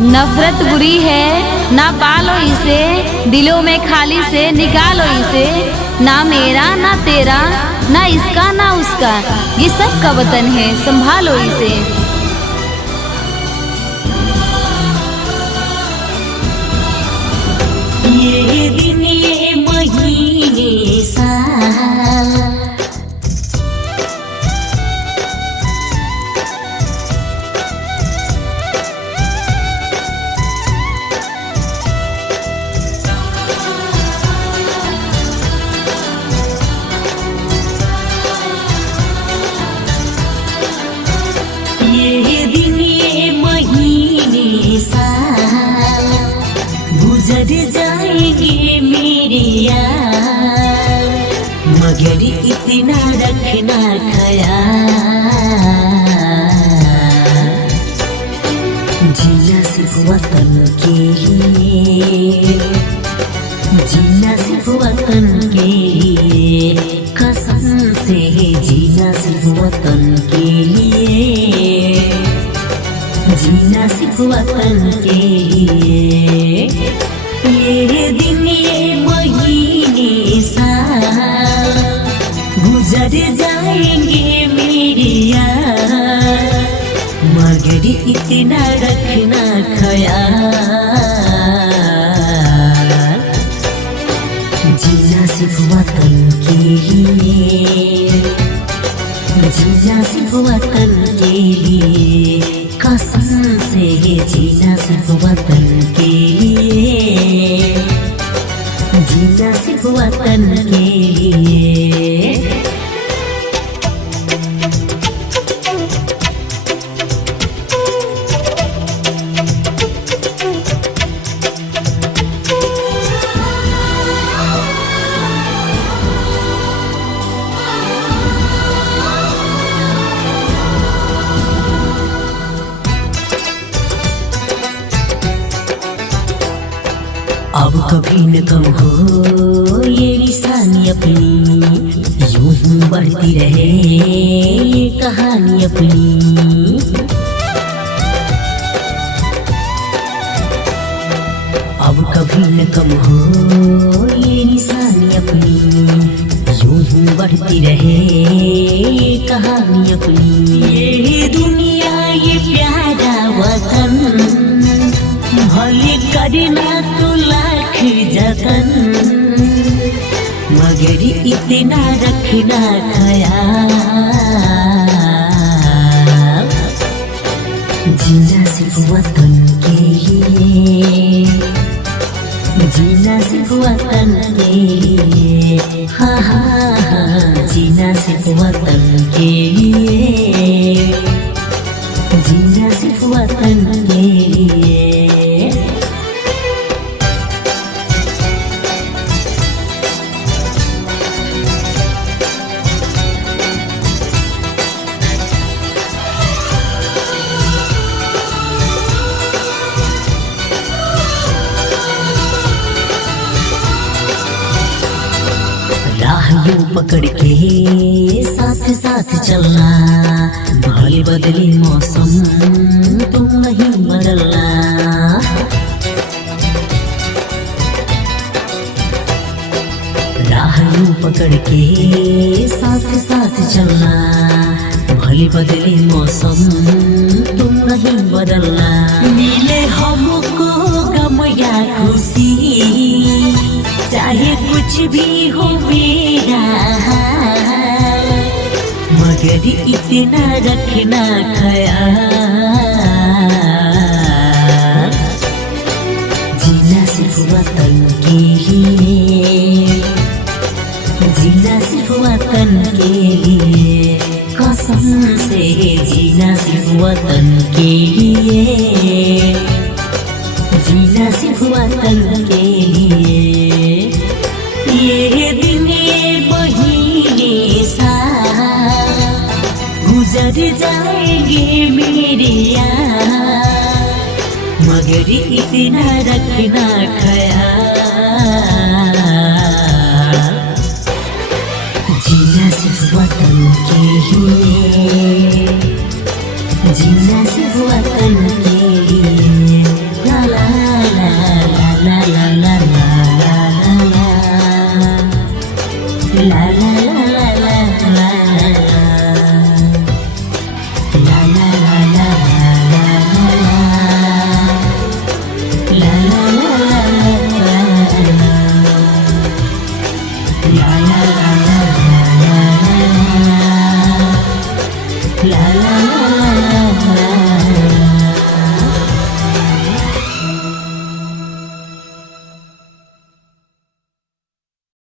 नफरत बुरी है ना पालो इसे, दिलों में खाली से निकालो इसे। ना मेरा ना तेरा ना इसका ना उसका, ये सब का वतन है संभालो इसे। ये दिन ये महीने साल, ये दिन ये महीने साल गुजर जाएंगे मेरे यार, मगर इतना रखना ख्याल, जीना सिर्फ वतन के लिए, जीना सिर्फ वतन के लिए, कसम से जीना सिर्फ वतन के लिए, जीना सिर्फ वतन के लिए। ये दिन ये महीने साल गुजर जाएंगे मेरे यार, मगर इतना रखना ख्याल, जीना सिर्फ वतन के लिए, जीना सिर्फ वतन के लिए, कसम से जीना सिर्फ वतन के लिए, जीना सिर्फ वतन के लिए। अब कभी न कम हो ये निशानी अपनी, यूं ही बढ़ती रहे ये कहानी अपनी। अब कभी न कम हो ये निशानी अपनी, यूं ही बढ़ती रहे ये कहानी अपनी। ये दुनिया ये प्यारा वतन, भले करना तो लाख जतन, मगर इतना रखना ख्याल, जीना सिर्फ वतन के लिए, जीना सिर्फ वतन के लिए, हाँ हाँ हाँ, जीना सिर्फ वतन के लिए, जीना सिर्फ वतन के लिए। राहियों पकड़ के साथ साथ चलना, भले बदले मौसम तुम नहीं बदलना। राहियों पकड़ के साथ साथ चलना, भले बदले मौसम तुम नहीं बदलना। मिले हमको गम या खुशी, चाहे कुछ भी हो मेरा, मगर इतना रखना ख्याल, जीना सिर्फ वतन के लिए, जीना सिर्फ वतन के लिए, कसम से जीना सिर्फ वतन के लिए, जीना सिर्फ वतन के लिए। ये दिन ये महीने साल गुजर जाएंगे मेरे यार, मगर इतना रखना ख्याल, जीना सिर्फ वतन के लिए, जीना सिर्फ वतन के लिए, ला ला ला ला।